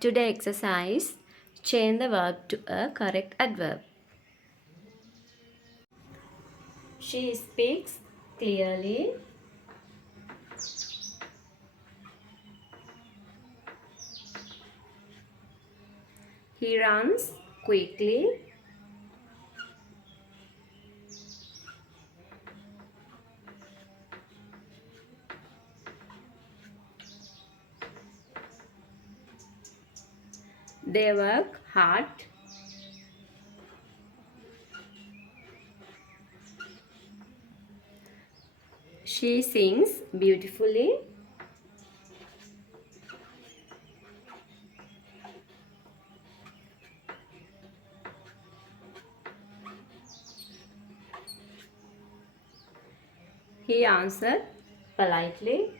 Today exercise, change the verb to a correct adverb. She speaks clearly. He runs quickly. They work hard. She sings beautifully. He answered politely.